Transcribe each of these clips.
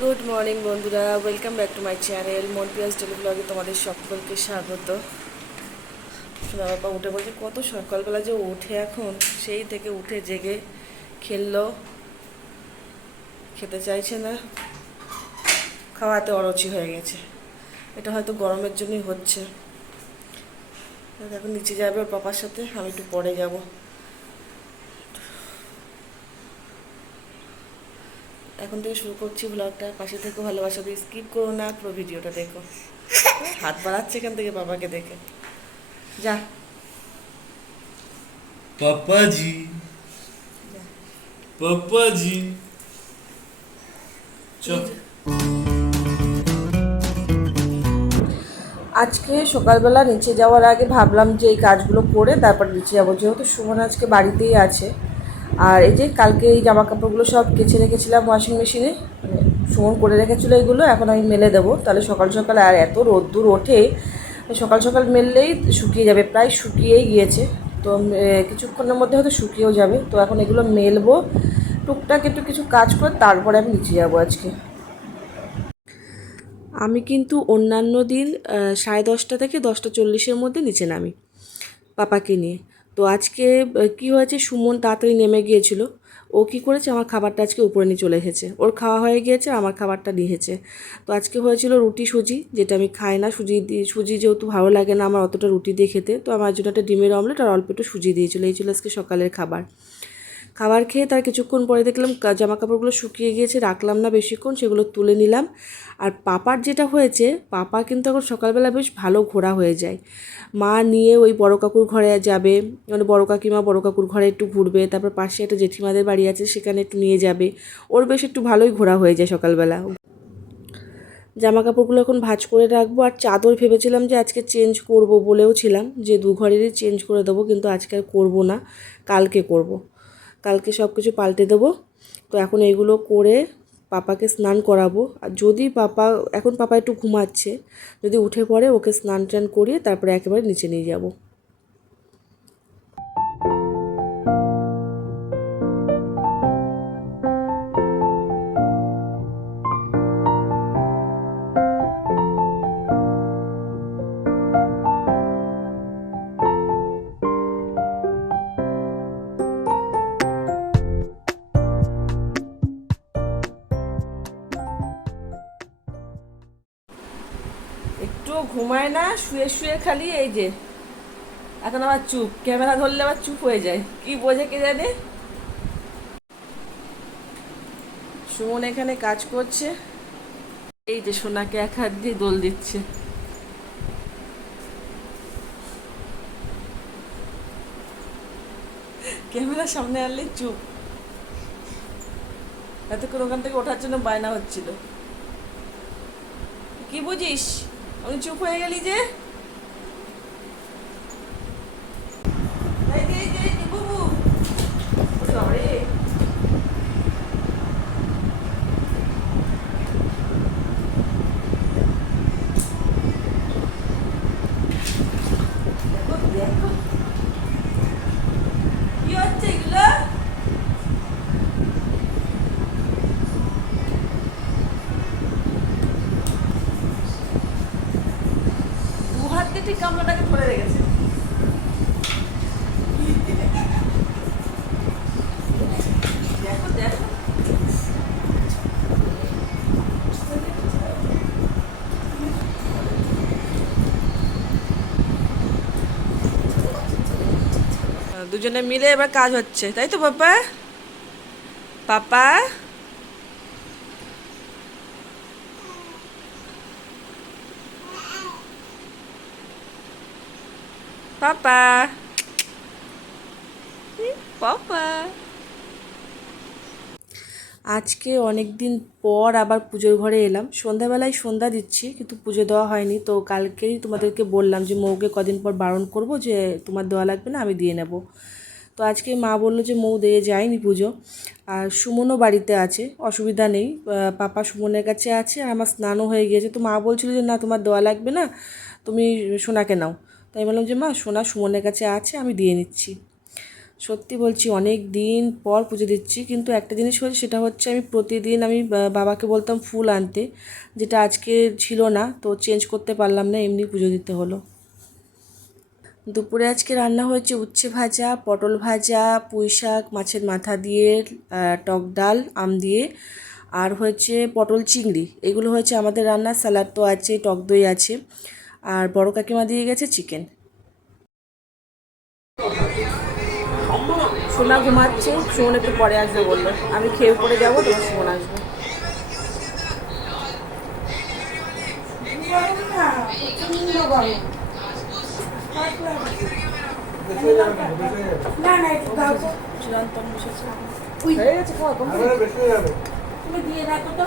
Good morning বন্ধুরা, welcome back to my channel মন পিয়াস daily ব্লগে তোমাদের সকলকে স্বাগত। শোনা বাবা উঠে বলছে কত সকালবেলা যে ওঠে এখন, সেই থেকে উঠে জেগে খেললো, খেতে চাইছে না, খাওয়াতে অরুচি হয়ে গেছে। এটা হয়তো গরমের জন্যই হচ্ছে। এখন নিচে যাবে ওর পাপার সাথে, আমি একটু পরে যাব। এখন থেকে শুরু করছি ব্লগটা, পাশে থেকে ভালোবাসা দিয়ে স্কিপ করো না, পুরো ভিডিওটা দেখো। হাত বাড়াচ্ছে এখান থেকে বাবাকে দেখে। যা पापा जी। যা पापा जी। এই चल। যে আজকে সকালবেলা নিচে যাওয়ার আগে ভাবলাম যে এই কাজগুলো করে তারপর নিচে যাবো, যেহেতু সুমন আজকে বাড়িতেই আছে। আর এই যে কালকে এই জামা কাপড়গুলো সব কেচে রেখেছিলাম ওয়াশিং মেশিনে, মানে সুমন করে রেখেছিলো এগুলো, এখন আমি মেলে দেবো। তাহলে সকাল সকাল আর এত রোদ্দুর ওঠে, সকাল সকাল মেললেই শুকিয়ে যাবে, প্রায় শুকিয়েই গিয়েছে। তো কিছুক্ষণের মধ্যে হয়তো শুকিয়েও যাবে। তো এখন এগুলো মেলবো, টুকটাক একটু কিছু কাজ করে তারপরে আমি নিচে যাবো আজকে। আমি কিন্তু অন্যান্য দিন 10:30 থেকে 10:40-এর মধ্যে নিচে নামি পাপাকে নিয়ে। তো আজকে কি হয়েছে, সুমন তাড়াতাড়ি নেমে গিয়েছিল। ও কি করেছে, আমার খাবারটা আজকে উপরে নিয়ে চলে এসেছে, ওর খাওয়া হয়ে গিয়েছে, আমার খাবারটা নিয়েছে। তো আজকে হয়েছিল রুটি সুজি, যেটা আমি খাই না, সুজি যেহেতু ভালো লাগে না আমার অতটা রুটি দিয়ে খেতে, তো আমার জন্য একটা ডিমের অমলেট আর অল্প একটু সুজি দিয়েছিল। এই ছিল আজকে সকালের খাবার। খাবার খেয়ে তার কিছুক্ষণ পরে দেখলাম জামা কাপড়গুলো শুকিয়ে গিয়েছে, রাখলাম না বেশিক্ষণ, সেগুলো তুলে নিলাম। আর পাপার যেটা হয়েছে, পাপা কিন্তু এখন সকালবেলা বেশ ভালো ঘোরা হয়ে যায়। মা নিয়ে ওই বড় কাকুর ঘরে যাবে, মানে বড় কাকিমা বড় কাকুর ঘরে একটু ঘুরবে, তারপর পাশে একটা জেঠিমাদের বাড়ি আছে সেখানে একটু নিয়ে যাবে। ওর বেশ একটু ভালোই ঘোরা হয়ে যায় সকালবেলা। জামা কাপড়গুলো এখন ভাঁজ করে রাখবো। আর চাদর ভেবেছিলাম যে আজকে চেঞ্জ করব, বলেও ছিলাম যে দু ঘরেরই চেঞ্জ করে দেবো, কিন্তু আজকে আর করবো না, কালকে করব। কালকে সব কিছু পাল্টে দেবো। তো এখন এইগুলো করে পাপাকে স্নান করাবো। আর যদি পাপা একটু ঘুমাচ্ছে, যদি উঠে পড়ে ওকে স্নান টান করিয়ে তারপরে একেবারে নিচে নিয়ে যাব। একটুও ঘুমায় না, শুয়ে শুয়ে খালি এই যে এখন আবার চুপ, ক্যামেরা ধরলে আবার চুপ হয়ে যায়, কি বোঝে কে জানে। সুমন এখানে কাজ করছে, এই যে সোনাকে এক হাত দিয়ে দোল দিচ্ছে। ক্যামেরার সামনে আনলে চুপ, এতক্ষণ ওখান থেকে ওঠার জন্য বায়না হচ্ছিল। কি বুঝিস, আমি চুপ হয়ে গেলি যে। এই যে, এই যে, এই যে, বুবু। ওরে বাবারে, দেখো দেখো কি হচ্ছে এগুলো। দু হাত দিয়ে ঠিক গামলাটাকে ধরে রেখেছে। দেখো দেখো, দুজনে মিলে এবার কাজ হচ্ছে, তাই তো পাপা? পাপা, পাপা, পাপা। আজকে অনেক দিন পর আবার পুজোর ঘরে এলাম। সন্ধ্যাবেলায় সন্ধ্যা দিচ্ছি, কিন্তু পুজো দেওয়া হয়নি। তো কালকেই তোমাদেরকে বললাম যে মৌকে কদিন পর বারণ করব যে তোমার দেওয়া লাগবে না, আমি দিয়ে নেব। তো আজকে মা বললো যে মৌ দিয়ে যায়নি পুজো। আর সুমনও বাড়িতে আছে, অসুবিধা নেই, পাপা সুমনের কাছে আছে, আর আমার স্নানও হয়ে গিয়েছে। তো মা বলছিল যে না তোমার দেওয়া লাগবে না, তুমি সোনাকে নাও। তাই বললাম যে মা সোনা সুমনের কাছে আছে, আমি দিয়ে নিচ্ছি। সত্যি বলছি অনেক দিন পর পুজো দিচ্ছি, কিন্তু একটা জিনিস হচ্ছে, সেটা হচ্ছে আমি প্রতিদিন আমি বাবাকে বলতাম ফুল আনতে, যেটা আজকে ছিল না, তো চেঞ্জ করতে পারলাম না, এমনি পুজো দিতে হলো। দুপুরে আজকে রান্না হয়েছে উচ্ছে ভাজা, পটল ভাজা, পুঁই শাক মাছের মাথা দিয়ে, টক ডাল আম দিয়ে, আর হচ্ছে পটল চিংড়ি, এগুলো হয়েছে আমাদের রান্না। স্যালাড তো আছে, টক দই আছে, আর বড় কাকিমা দিয়ে গেছে চিকেন। সোনা ঘুমাচ্ছে, সুমন একটু পরে আসবে বললো, আমি খেয়ে পড়ে যাবো, তখন সুমন আসবে। চিরন্তন বসেছে, হয়ে গেছে খাওয়া complete? তুমি দিয়ে রাখো তো।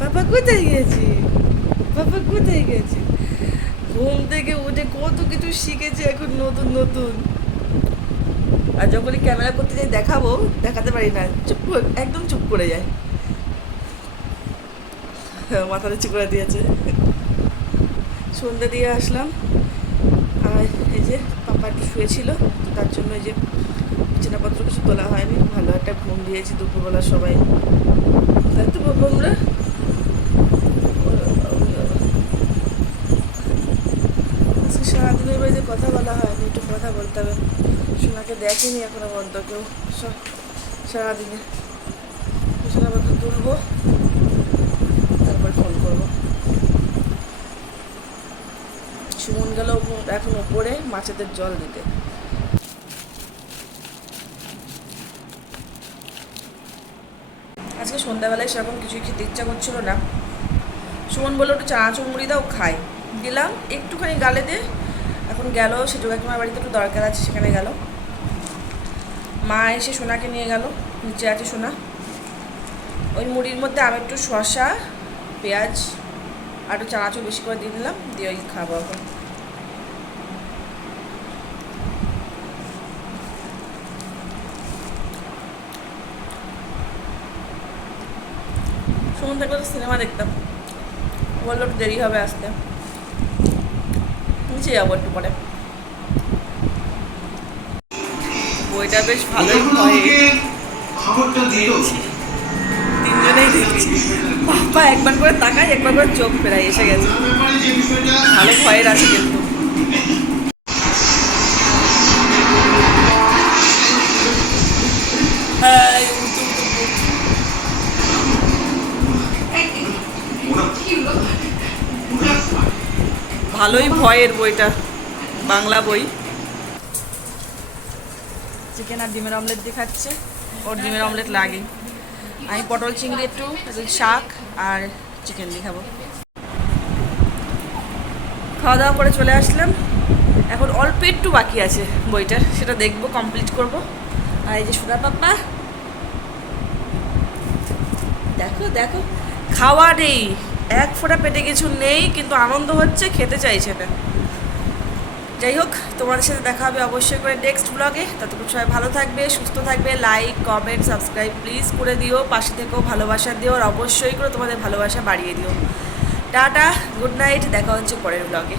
পাপা কোথায় গেছে? পাপা কোথায় গেছে? ঘুম থেকে উঠে কত কিছু শিখেছে এখন নতুন নতুন। আর যখনই ক্যামেরা করতে যাই দেখাবো, দেখাতে পারি না, একদম চুপ করে যায়, মাথা নিচু করে দিয়েছে। সন্ধ্যে দিয়ে আসলাম, আর এই যে পাপা একটু শুয়েছিল, তো তার জন্য এই যে বিছানাপত্র কিছু তোলা হয়নি, ভালো একটা ঘুম দিয়েছি দুপুরবেলা সবাই, তাই তো বাবা আমরা। আজকে সারাদিনের বাড়িতে কথা বলা হয়নি, একটু কথা বলতে হবে। সোনাকে দেখেনি এখনো পর্যন্ত কেউ সারাদিনে। বিছানাপত্র তুলবো, তারপর ফোন করবো। সুমন গেল এখন ওপরে মাছেদের জল দিতে। আজকে সন্ধ্যাবেলায় সেরকম কিছুই খেতে ইচ্ছা করছিল না। সুমন বললো একটু চানাচুর মুড়ি দাও, খাই। দিলাম একটুখানি গালে দে, এখন গেল সেজো কাকিমার বাড়িতে একটু দরকার আছে, সেখানে গেল। মা এসে সোনাকে নিয়ে গেল, নিচে আছে সোনা। ওই মুড়ির মধ্যে আমি একটু শসা, পেঁয়াজ আর একটু চানাচুর বেশি করে দিয়ে দিলাম, দিয়ে ওই খাবো এখন। সুমন থাকলে তো সিনেমা দেখতাম, বললো একটু দেরি হবে আসতে, নিচে যাবো একটু পরে। বইটা বেশ ভালোই ভয়, তিনজনেই দেখছি। বাবা একবার করে তাকাই, একবার করে চোখ ফেরাই, এসে গেছে। ভালো ভয়ের আছে কিন্তু। ভালোই ভয়ের বইটা, বাংলা বই। চিকেন আর ডিমের অমলেট দিয়ে খাচ্ছে, ওর ডিমের অমলেট লাগে। আমি পটল চিংড়ি একটু শাক আর চিকেন দিয়ে খাবো। খাওয়া দাওয়া করে চলে আসলাম, এখন অল্প একটু বাকি আছে বইটার, সেটা দেখবো, কমপ্লিট করব। আর এই যে সুধা পাপ্পা, দেখো দেখো, খাওয়া নেই, এক ফোঁটা পেটে কিছু নেই, কিন্তু আনন্দ হচ্ছে, খেতে চাইছে না। যাই হোক, তোমাদের সাথে দেখা হবে অবশ্যই করে নেক্সট ব্লগে। ততক্ষণ সবাই ভালো থাকবে, সুস্থ থাকবে, লাইক কমেন্ট সাবস্ক্রাইব প্লিজ করে দিও, পাশে থেকেও ভালোবাসা দিও, আর অবশ্যই করে তোমাদের ভালোবাসা বাড়িয়ে দিও। টাটা, গুড নাইট, দেখা হচ্ছে পরের ব্লগে।